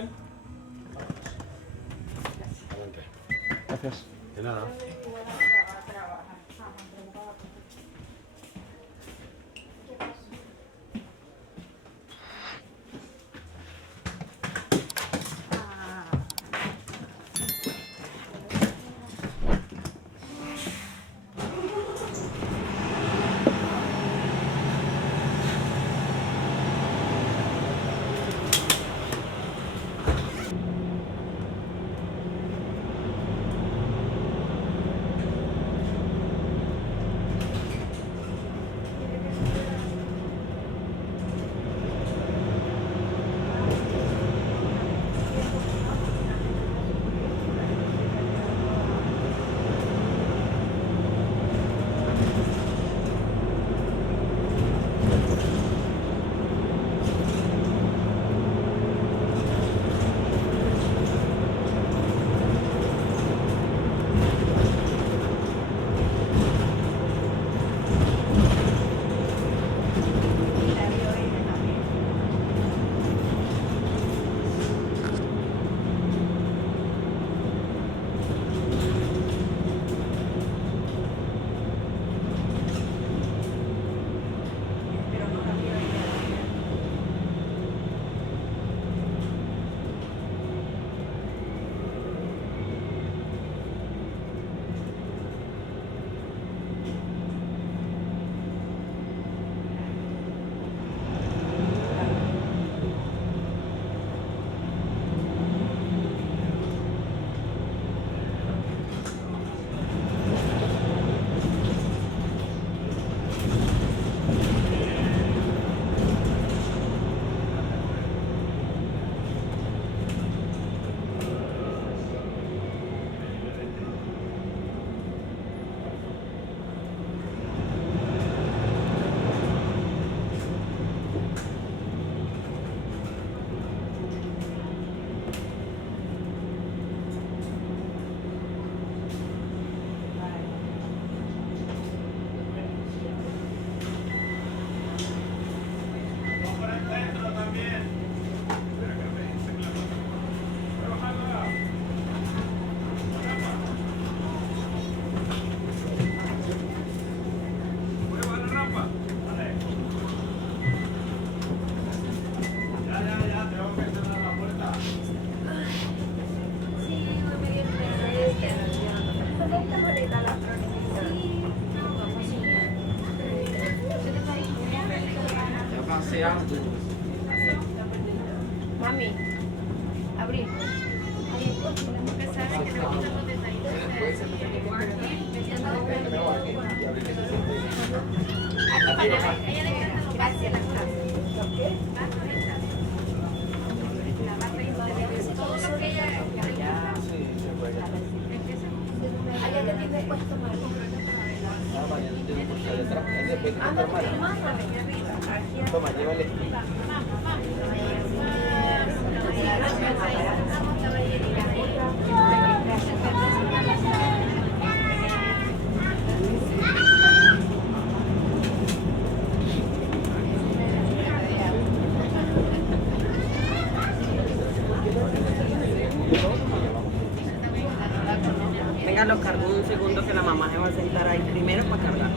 orden. Adelante. Gracias. De nada. Mami, abrí. Gracias. Allá te tiene puesto María. Toma, llévale. Venga, los cargo un segundo que la mamá se va a sentar ahí primero para cargar.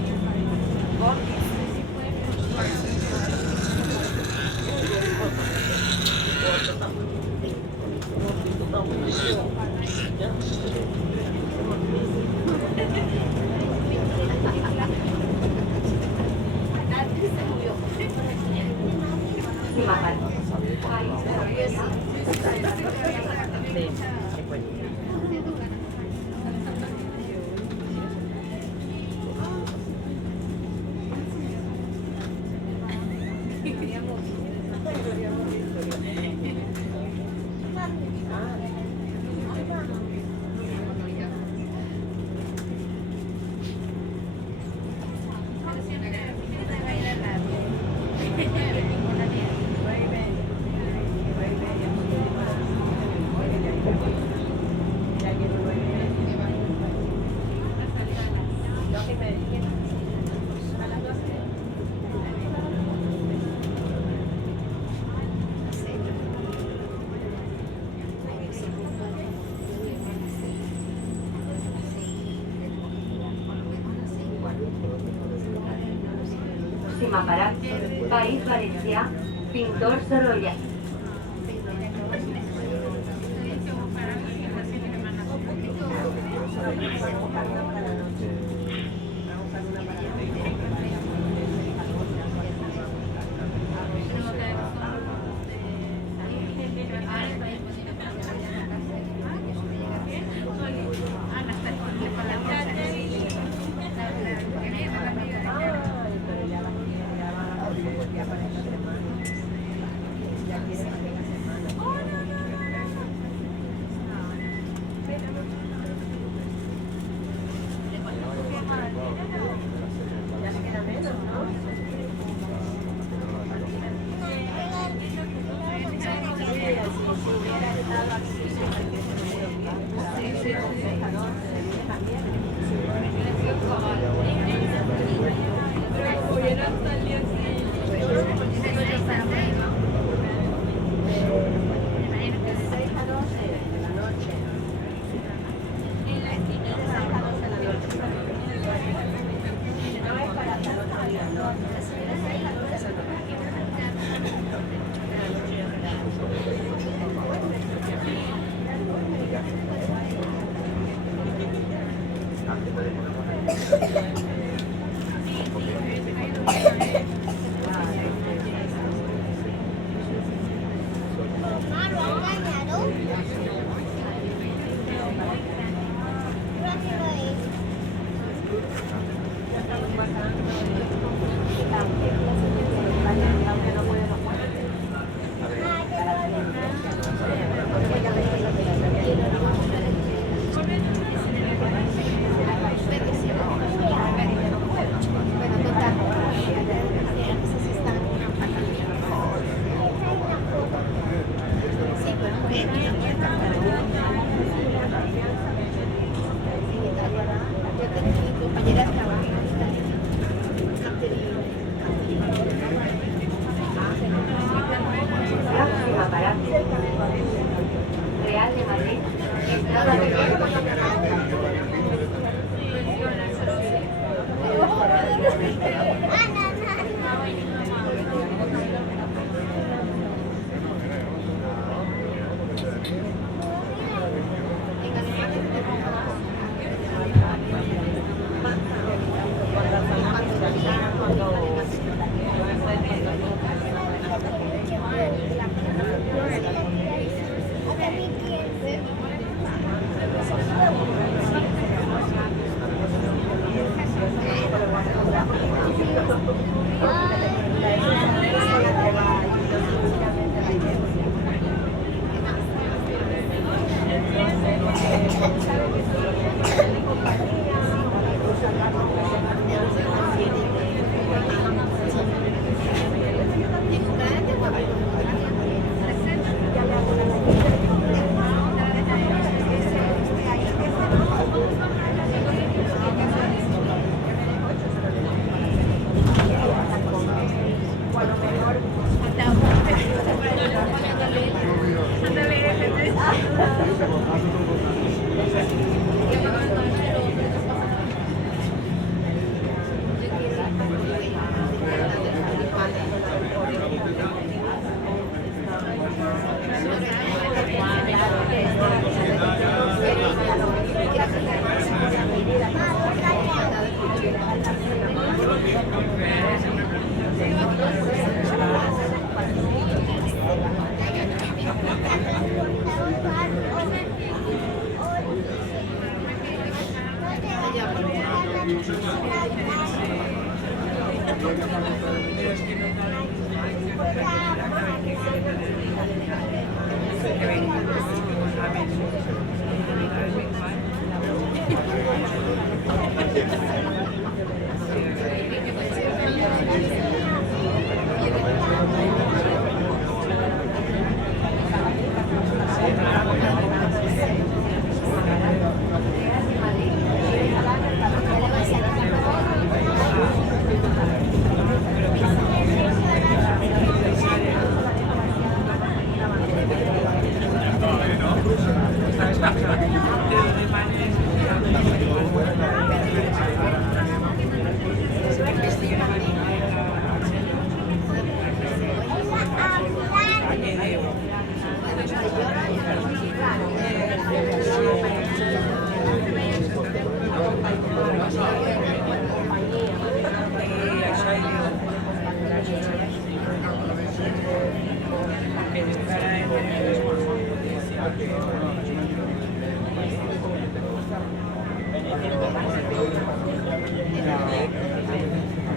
Próxima parada, País Valencià, Pintor Sorolla. Próxima parada, Real de Madrid, entrada de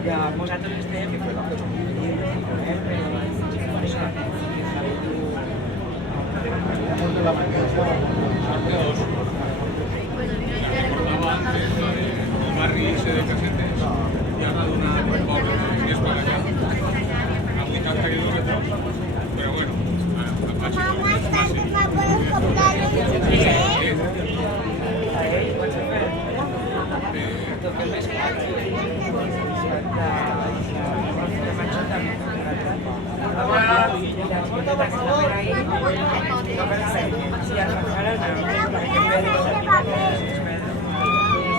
Ya, vosaltres esteu... El barri ese de Casetes y ha dado una y es para allá a 80 kilómetros, pero bueno,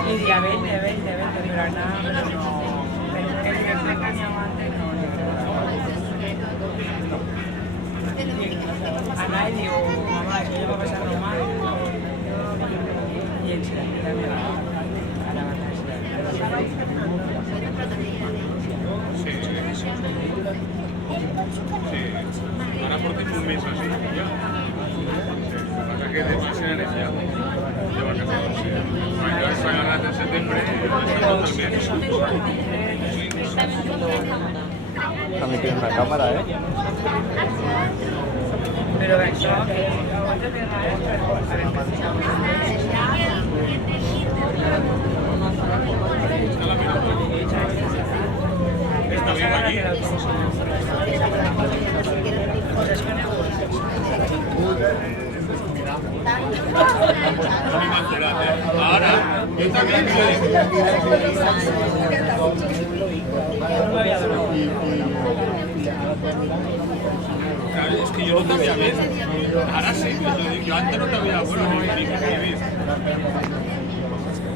Y día 20, pero nada, no. El que fue cañamante no. A nadie digo, mamá, es que yo voy a pasar normal. Y él se la queda a la batalla. sí. Ahora por ti un mes así, ya. Pasa que demasiada energía. Lleva que mayor salgan en septiembre y todo el mes. Está metido en una cámara, ¿eh? Pero eso, aguanta de Está bien allí. Ahora, yo también claro, es que yo no te había visto. Ahora sí, yo antes no te había bueno, ni visto.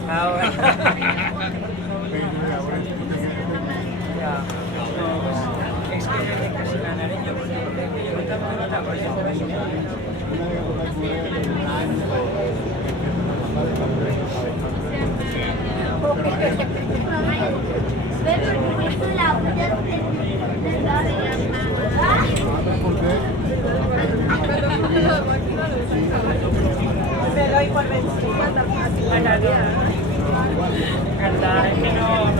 ahora. Es que casi ganaré yo, porque yo tampoco la voy Carla, es que no...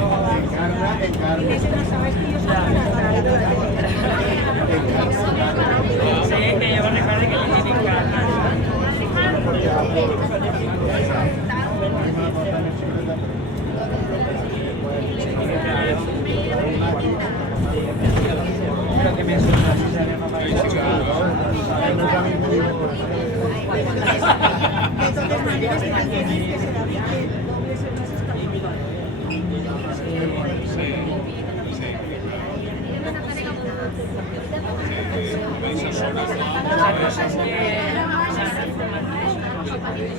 Sí, que yo recuerdo que yo tiene Carla. Lo que me asusta si sale mamá.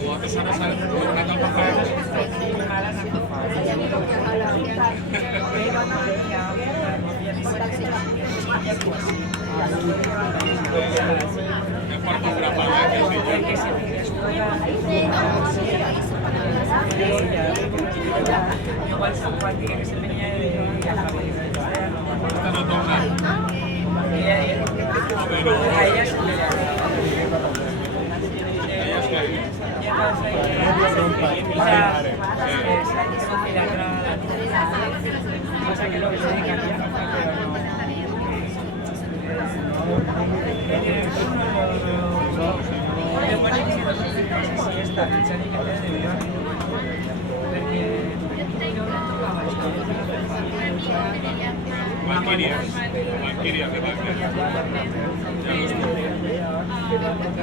¿Cuántas horas sale por una calpajada? Me parto una palabra que sí Igual San Juan tiene que se venía de la familia. Esta no toca. Pero A ella se le da. ella es que Pasa que lo que se dedica Valquirias de Valquirias. Ya lo estoy.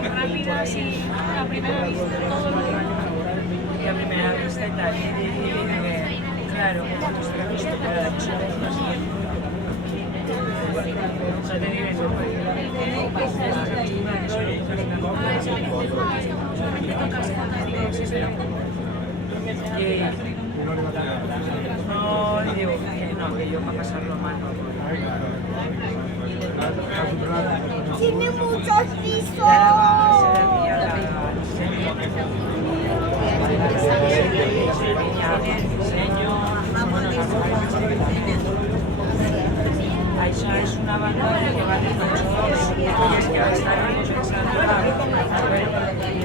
Rápido, así, a primera vista, todo lo y a primera vista y tal, y claro, como se ha visto, pero la cosa es así. O sea, te diré, no, no, digo, no, que yo para pasarlo mal, no. Tiene muchos pisos. Aisha es una banda que va de muchos y es que ahora estamos pensando a ver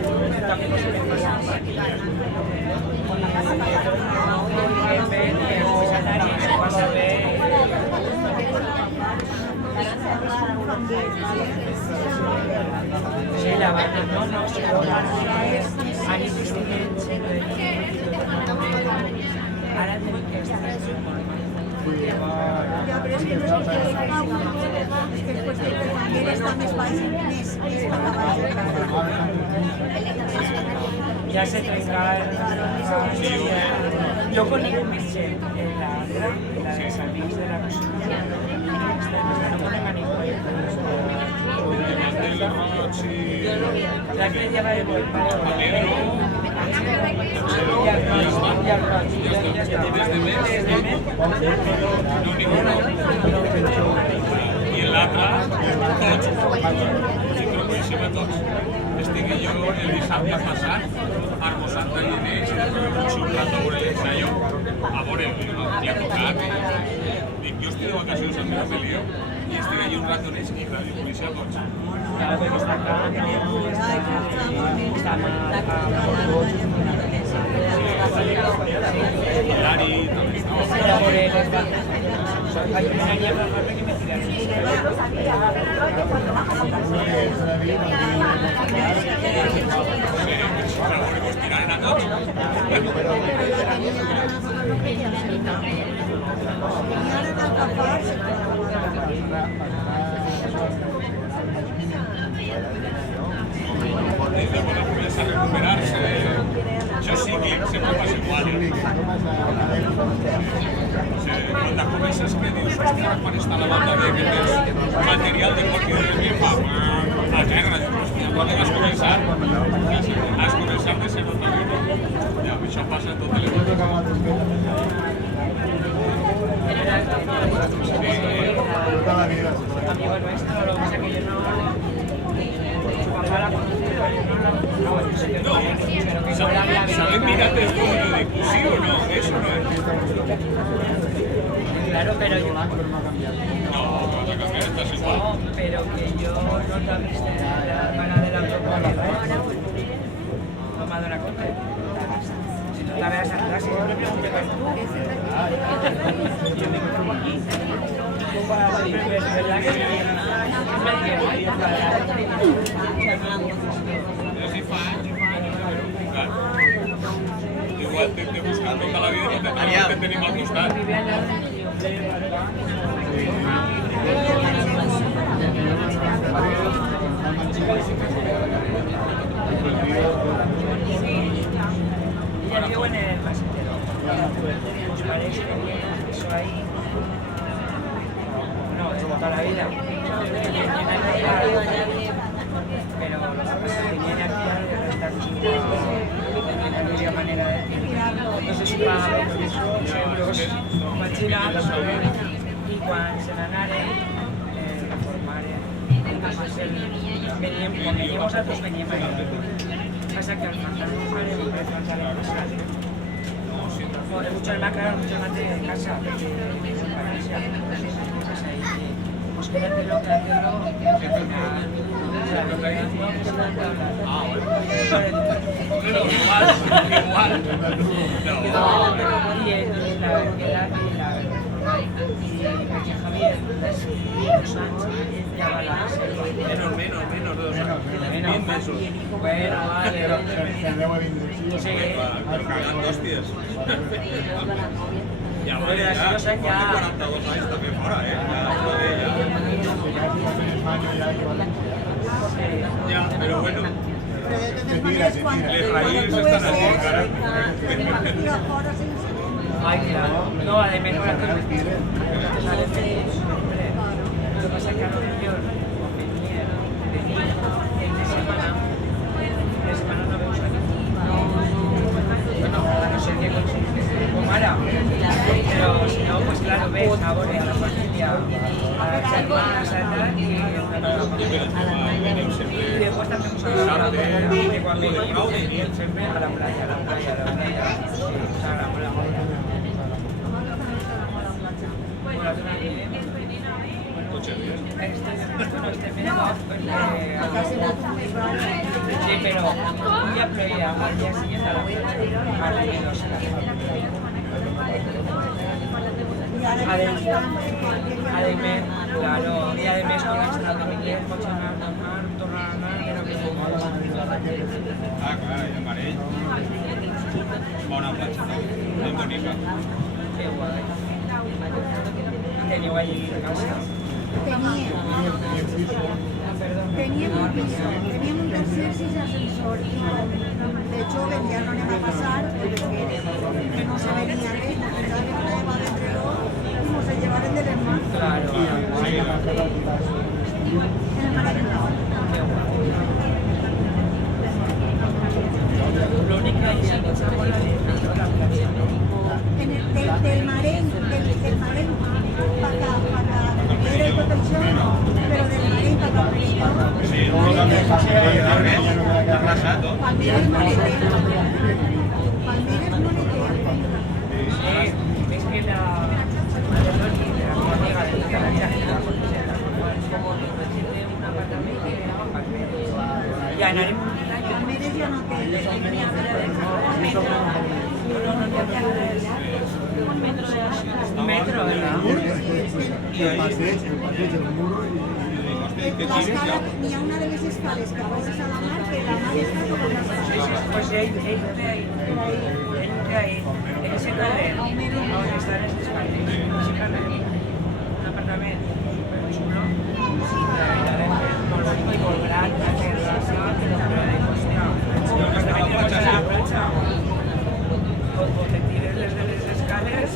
Sí, la banda, no, si no, ahí distinguen, ahora tengo que estar Ja, però és que no sé què és que el qüestió que també està més baix, més ya se trenca yo con el Michel en la de Salvis de la cocina no pone manipular la que lleva de golpe i l'altre, tots, si te lo coneixem a tots. Estic jo el dissabte passat, arrosant galliners i després vaig un rato a veure l'ensaio, a veure, li ha tocat i dic, jo estic de vacacions al meu Melio i estic allà un rato en ells i clar, li coneixia a tots. Claro, porque está acá, Hilari, comienza a recuperarse. Yo sí que sempre passa igual. Cuando comienzas que dius, hòstia, quan està la banda de que tens material de qualque de fa a guerra, dius, hòstia, quan has començat? Has començat de ser nota bé. Ja, això passa a tot el amigo nuestro, lo que pasa que yo no... Su papá la conocido, ¿saben mirarte el número de sí o no? Eso no es. Claro, pero yo... No, vas a cambiar, estás igual. No, pero que yo no te abriste la hermana de la propiedad. Tomado una contra. Si no la veas a clase, yo le pregunté por tú. Yo me encuentro aquí. Es verdad que... Igual te buscan tota la vida i te tenim al costat. Ella viu en el Masentero. ¿Os parece que eso ahí? No, es toda la vida. Pero lo que pasa es que viene aquí a estar no había manera de entonces euros bachillerato y cuando se n'anaren reformaren entonces veníem nosaltres veníem a ell passa que al faltar un pare el precio sale pasar mucho el macro mucho más de casa porque en Valencia entonces ahí pues quédatelo que al final Igual. Y Javier, 2 anys, ja va la Menos, 2 anys. Mesos. Bueno, vale. Sí. Però cagant d'hòsties. Ja va, ja. 42 anys també fora, Ja, però bueno. Les raïls estan així encara. Ay, claro. No, además no la que sale feliz. Lo que pasa es que a lo mejor venía de semana no veo salir. Bueno, a no ser que como ahora. Pero si no, pues claro, ves ahora a la familia, a las hermanas, a tal, y después también de cuando venían siempre a la playa. Sí, pero un día previa al día siguiente a la playa, a la Además, claro, y además con la estrada que quiere, coche a mar, tornar a mar, pero que no. Ah, clar, i el Marell. Bona platja, ben bonica. Qué guay. Teniu allí a casa. Teníem un piso, teníem un tercer sis ascensor y de joven ya no le va a pasar que no se venía lejos, porque cada vez que la llevaba de reloj, como se llevaron del hermano. Claro, En el Marañón. lo único que hay es el coche de la En el, del Marén para acá, era el protección, pero del Marén para acá. Sí, no també s'ha arrasat, no? Palmeres Monetero. Palmeres Monetero. Es que la amiga de la vida que la como tiene un apartamento y anaremos Palmeres ya no te. un metro, ¿verdad? Y el passeig, el muro i... L'escala, n'hi ha una de les escales que passes a la mar, que la mar està com una escala. Pues ell té ahí, en ese carrer, on estan els descartes, en ese carrer, un apartament superxulo, la veritat és que és molt bonic i molt gran, la terrassa, però dic, hòstia, com que te venir a la platja, o te tires des de les escales.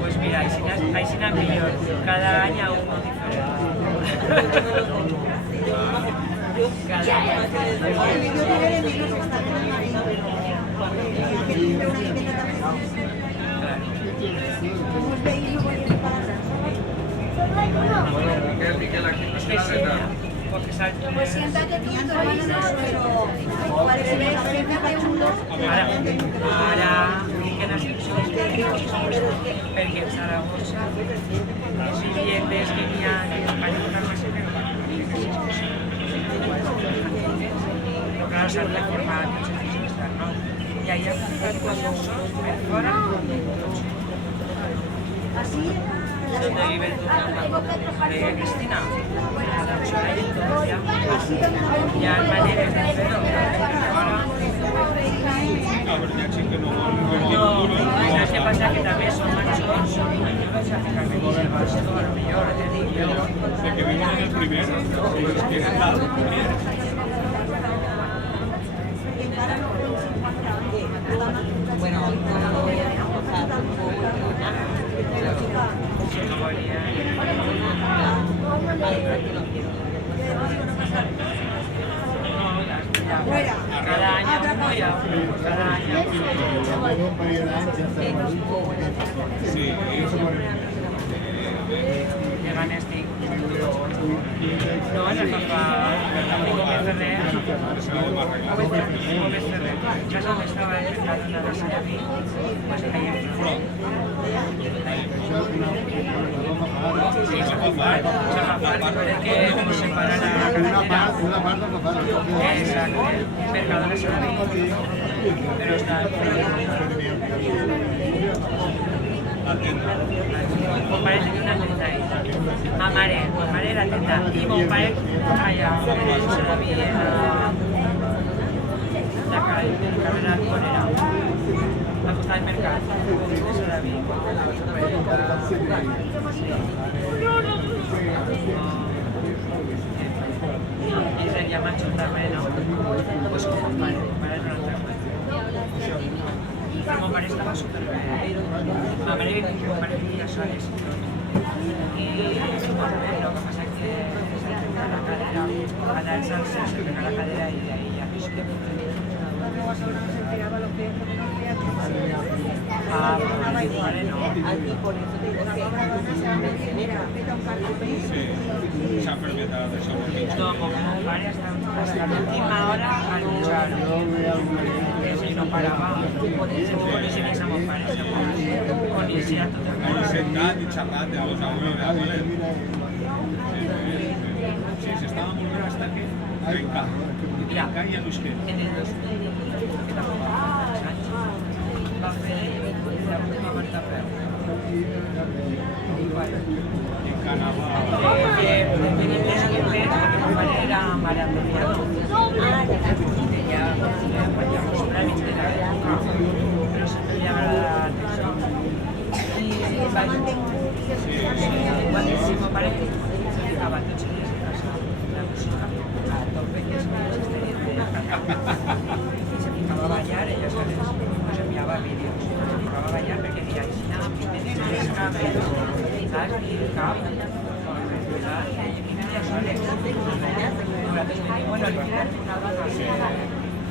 Pues mira, ahí sí na millor, cada año uno diferente. Cada año. Yo diré de menos está en el Marín, pero que tiene una vivienda también. Hemos venido por el para Es que sí, porque sabes, pues siéntate tú, tu hermana no, pero parece que a veces me chulos. ara dic que les seccions perquè a Saragossa les viviendes que hi ha en Espanya no más en el però clar s'han reformat els edificis estan nous i ahí ha comprat quatre usos per fora Así, donde vive tu mamá deia Cristina doncs ara hi ha maneres de fer-ho ara A veure, hi ha gent que no vol no, ¿sabes qué pasa? Que también son majors y no vas a fijarme ni el vasto, a lo mejor, dic jo. de que viuen en el primer, si es quieren dalt, fuera. Cada año uno y a uno, cada año. sí, Llegan estic. No, en el papá, digo que Ferrer, casa donde estaba el mercado de la Sallaví, pues ahí en front. Sí, se fa fart, perquè no separa la carretera. Exacte, mercado de Sallaví, però està al front. Mon pare tenia una tenda ahí. Ma mare era tenda. I mon pare allà, se la via la carrera on era. Al costat del mercat. Se la via. I seria macho també, no? Pues com mon pare. Mon pare no l'entrava. Però mon pare estava superbé. Ma mare vivia soles. I superbé, lo que passa que s'ha trencat la cadera. Cada any s'ha trencat la cadera i d'ahí ja no sé què. Luego ahora no se enteraba lo que no veía que Ah, però mi pare no. la obra dona se va a venir, mira, vete a un cartón. sí, s'ha permetat això molt mig. No, mon pare està a l'última hora al mitjà. És no parava, por això ni som pares, coneixia tot el món. Ahí sentat i xerrat de los abuelos. Sí, s'estava molt bé hasta que trenca. Mira, I a l'Usquer. en el 2000, que tampoc va fa molts anys, va fer la última Marta Peu. I Canava. Venim més que més, perquè mon pare era mare ampliador. I ja guanyava els premis de l'època, però sempre li ha agradat això. I va quan el meu pare se ficava tots els dies a casa la música a tope, que és més i se ficava a ballar, ella nos enviava vídeos, se ficava a ballar perquè deia, ¿sabes? Y el cap, bueno, al final una vaca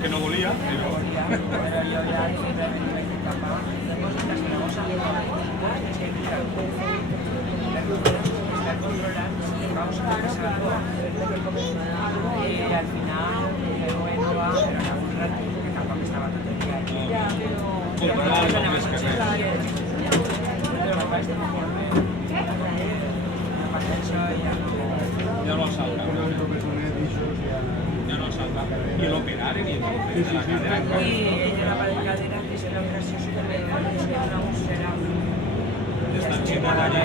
Que no volia, però... pero yo ya simplemente me escapaba. Después de las clavosas, es que estar controlando el caos que pasa algo. Y al final, bueno, va, pero en algún rato, que tampoco estaba todo el día allí. Controlando més que res. Pero me parece que me pasa eso y ya no... Ja no el salta. Ja no el salta. I l'operaren i entonces de la cadera. Y ella la cadera que se lo gracioso que me da, es que una úlcera. Estan xitant allà.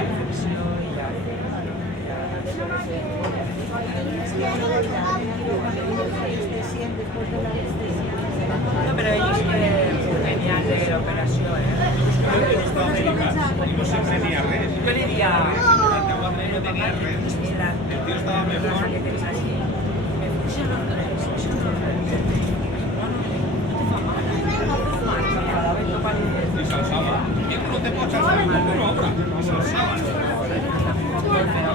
No, pero ellos que venían de la operación, Que no estava medicat i no se'n tenia res. Yo le diría, El teu amic no tenia res. El tio estava mejor. que tens así, me funciona otra vez, I s'alçava. I no te pots alçar com una obra. I s'alçava. pero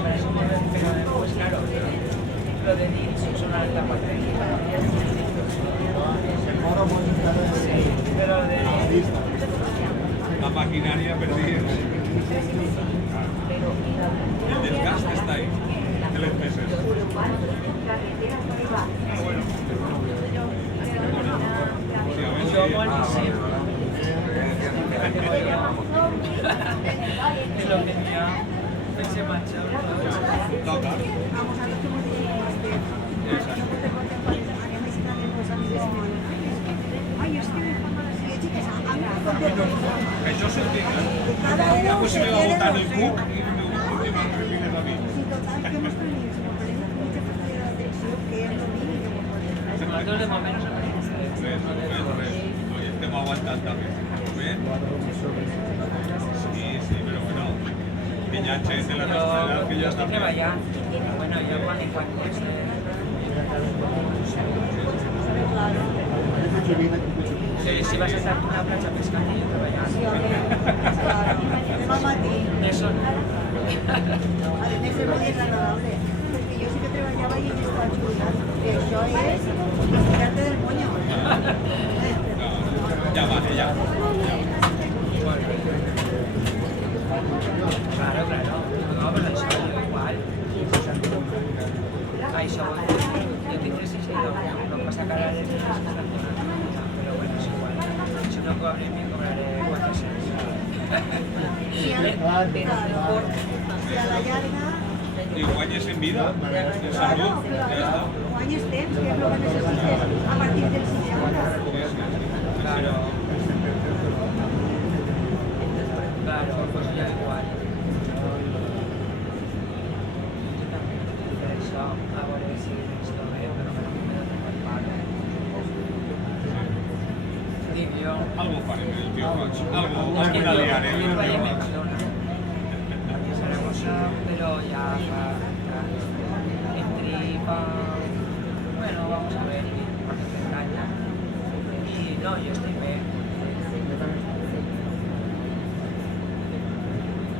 después, claro, lo de Nils es una alta parte. Sí, pero de... La maquinària per dir. El desgast està ahí. De les peces. Sí, a veure Yo si... buenísimo. De lo que ya se mancha. Toca. Vamos a ver cómo te Ay, es que me falta la siguiente chica. Això s'entén. Pues si me va botar el cuc i me vienes a mi. Sí, total, que hemos tenido, si nos ponemos mucha facilidad de atención, que es lo mínimo que podemos. Nosotros de momento no Res. Oye, estem aguantant també. Bé? Sí, però bueno. Que hi ha gent de la nostra edat que ja està estoy trabajando. Bueno, yo cuando si vas a estar en una plancha pescando, yo trabajando. Mamá, Eso no. además es muy desagradable. Porque yo sí que trabajaba y en esta chula, que eso es quitarte del moño. Ja va, ja. Claro. No, pero eso yo igual. Això, jo tinc 36 no passa cara de però bueno, és igual. Si no cobré, me cobraré 400. Si a la llarga, I guanyes en vida, en salut, ja està. guanyes temps, que és el que necessites a partir del 60. Claro, pues ya igual. Yo también hice eso, a ver si esto veo, pero me lo tengo el palo. Digo yo, Algo farem, el tio Roig. Algo es que yo liarem. vaya en Mercadona. Aquí es una cosa, pero ya en tripa. Bueno, vamos a ver, cuando te engaña. Y no, yo estoy bien.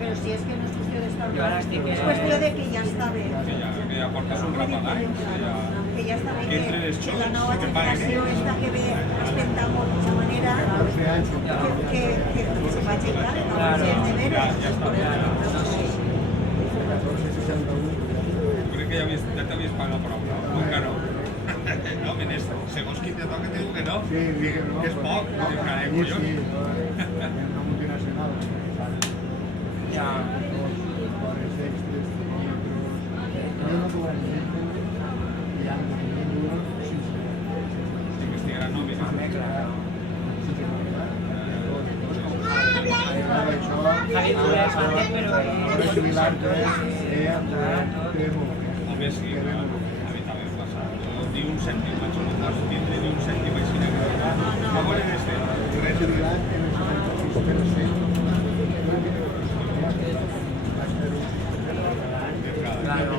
Pero si es que no es cuestión de estar Yo ahora bien, sí que- es cuestión de que ya està bé. Que ja portes un rapat d'anys. Que ja està bé, Que entre les que la joves nova que paguen generació esta que ve expenta molt mucha manera, que se va a llegar, que no va a ser de veres. Ja està bé. Crec que ja t'havies pagat prou, no? Encara no. No, también según quien te toque te digo que no. Sí, dije no. Que es poc, no, diu, carai, allí collons. sí, no multinacional. Ya. Hores extres, kilómetros. Yo no cobran ni y antes de duro, sí, Sí, que estigui gran nòmina. Javi, tú eres antes, pero... Ahora jubilarte, A més, sí, clar, a mi també em passa. Jo ni un cèntim, vaig a no tindre ni un cèntim així de greu. No vol res de res de res. Claro.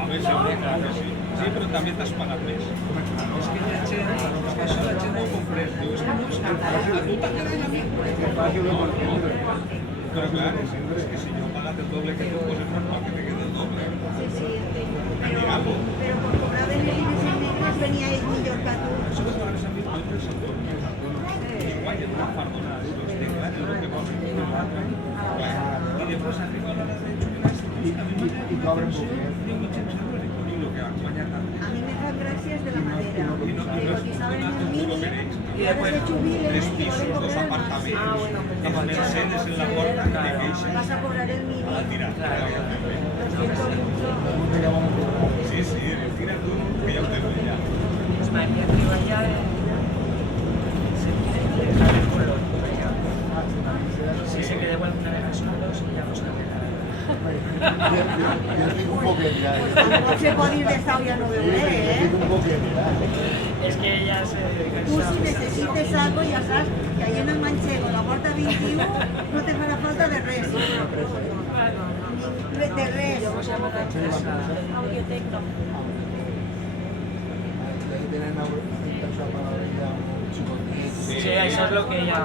A més, clar que sí. Sí, però també t'has pagat més. És que la gent, això la gent no ho comprèn. Diu, és que no, és que a tu t'ha quedat a mi. Però clar, és que si jo he pagat el doble que tu, pues és normal que te quede el doble. Sí, sí. Pero por cobrar beneficios en negros venía el millor que tu. Això que m'agrada a mi, no és el doble. És guai, en una fardona, doncs té clar, és el que posa. I després arriba l'hora de jubilar-se i cobren poc. 1.500 euros i el que han guanyat tant. A mí me dan gracias de la madera, que cotizaban en un mini y ahora Después, se jubilen tres y pueden pisos, dos cobrar más. apartamentos, els Mercedes en la porta i te queixes. Vas a cobrar el mini. A tirar. Sí, sí, tira tu, que ja ho tens ja. Pues María arriba ya se deja el color. Si se queda igual una de las suelos y ya no se queda. Jo estic un poquet ja. Tampoco se puede ir de esta olla no bebé, Estic un poquet ja. Es que ella se Tú si necesites algo ya sabes que ahí en el Manchego, la Porta 21, no te farà falta de res. De res. Audiotecno. Ahí tenen intenció per ja un xicotet. Sí, això és el que ella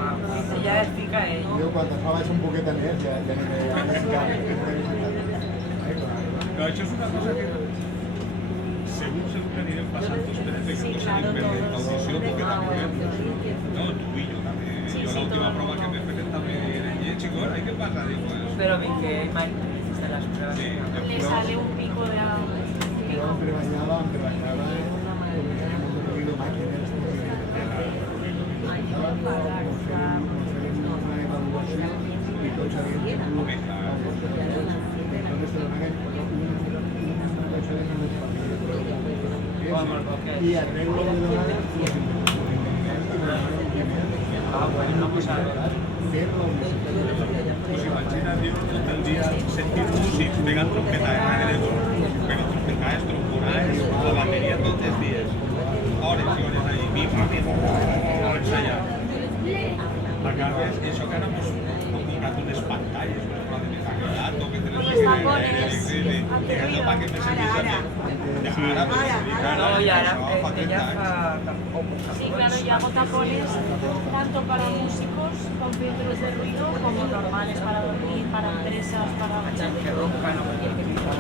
explica ell. Jo quan fa baix un poquet a més ja aniré a visitar. Però això és una cosa que segur que anirem passant tots per efecte que s'ha d'invertir audició perquè també no, tu i jo també. Jo l'última prova que m'he fet també era chicos, hay que pasar después. Pero vi que Mike de las pruebas. Sí, Le sale un pico de agua. Jo em treballava com que teníem un ruido màquines una evaluació i tots havíem de i arreglo de vegades Ah, bueno, pues a ver. Pues imagina, tío, tot el dia sentir músics pegant trompeta en agredor, però trompetades, tromponades, la bateria tots els dies. Hores i hores ahí, pipa, allà. A casa, això que ara hem ficat unes pantalles, unes rodes de caguelat, o que te les fiquen allò para que me servís a mi. No, y ahora fa 30 ella anys. fa tampoco. Sí, claro, yo hago tapones tanto para músicos con filtros de ruido como normales para dormir, para empresas, para... Que roncan o cualquier que Hasta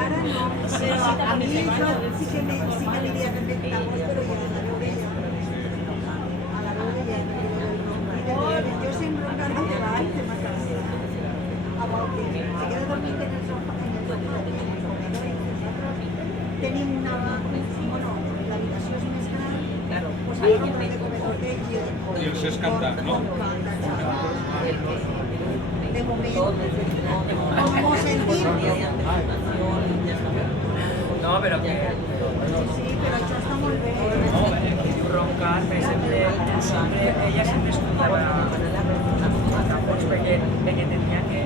ahora no, pero a mí eso sí que me diría que me tapó, pero ya a la veu ella. A la veu ella, yo siempre roncar de baix, de más casa. A voltes, se queda dormint en el sofà, tenim una... Bueno, l'habitació és més gran, pues hay un de comedor d'ells I els has cantat, no? De moment, com sentim. No, pero que... Sí, però això està molt bé. No, que diu roncar, per exemple, ella sempre escoltava tambors perquè tenia que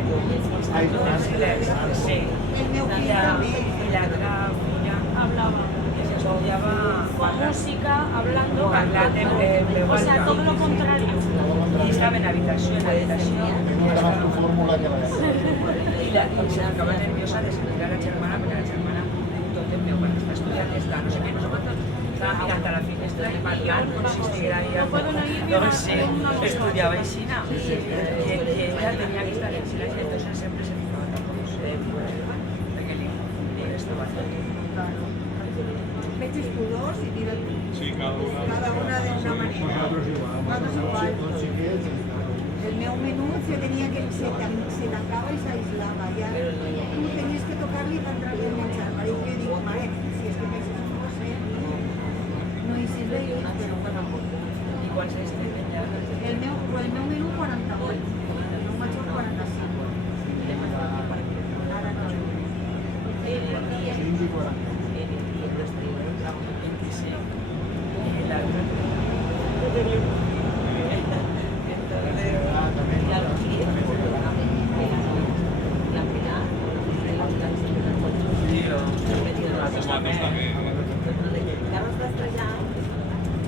estar tot en silenci. Sí. El meu fill I també. l'altra filla Hablaba ella estudiava con música, hablando, parlant en veu o sea, alta. todo lo contrario. I estava en l'habitació, Tengo más tu fórmula que la i se ficava nerviosa de sentir a la germana, perquè la germana tot el meu, quan està estudiant, està no sé què, no sé quantos, estava mirant a la finestra i parlant com si estiguera ahí, no sé, estudiava així, no? I ella tenia que estar en silenci, entonces sempre se ficava tampoc, perquè li estava tot. Veig pudors i mira, Sí, cada una. cada una de una manera. Nosaltres igual. Nosaltres igual. Tots xiquets. El meu menú se tancava i s'aislava. Ja tu tenies que tocar-li per entrar El meu menú 48, el meu major 45. Ara no. 5 i 40. Los matos també.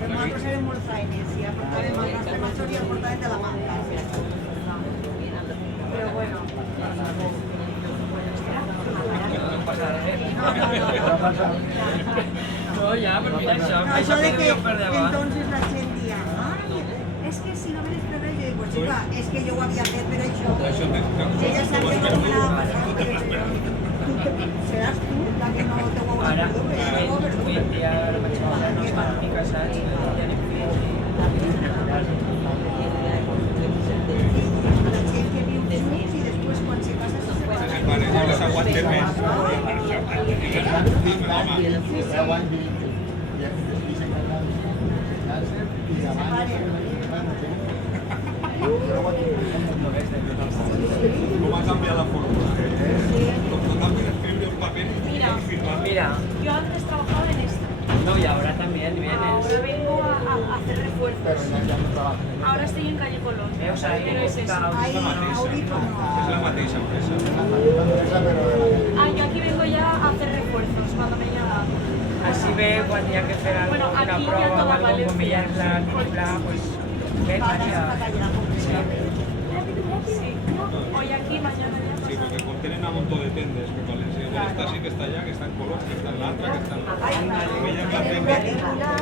Nosaltres érem molt feines i portàvem el nostre major i el portàvem de la manga. Però bueno. No, ya, porque eso, No, eso això de que per davant. entonces la gent dia, ai, és que si no me l'esperé, jo dic, pues xica, és que jo ho havia fet per això. Això té... Ella sap que no me l'ha passat, seràs tu la que no te ho hauràs Ara, perdut, però jo ho he perdut. avui en dia la vaig posar, no estan ni casats, ja anem La gent que viu junts i després quan se casa se separa. Se separen, ja les aguanten més. Per això, home, I 10 anys vivint i després s'encarreguen de i com ha canviat la fórmula. Total per escriure un paper Mira. y firmar. Mira, Yo antes trabajaba en esto. no, y ahora también vienes. Ahora vengo a hacer Però refuerzos. ja no trabajan en Ahora estoy en calle Colón. Veus ahí, Pero es eso. Ahí, la mateixa. audífono. És la mateixa empresa. la misma empresa, però de la calle. Ah, yo aquí vengo ya a hacer refuerzos cuando me llaman. Así ve cuando hay que hacer algo, Bueno, una aquí ya prueba o toda algo, Valencia. como ya es la bla, pues ven, Pagas María. la calle la compra. Sí. Hoy aquí, mañana ya Sí, pasado. perquè com tenen un muntó de tendes, que València igual està així, que està allà, que està en Colom, que està en l'altra, que està en l'altra. Ai, Que ja que en particular,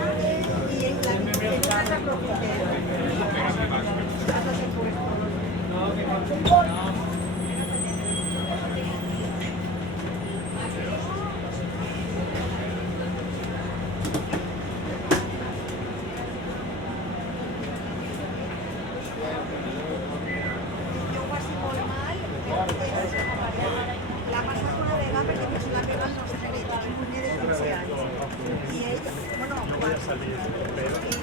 i en la casa propia. Casas de puesto. Jo ho passi molt mal, l'ha passat una vegada perquè no se l'ha pegat el nostre nét, tenim un nét de 15 anys. I ell, bueno, quan,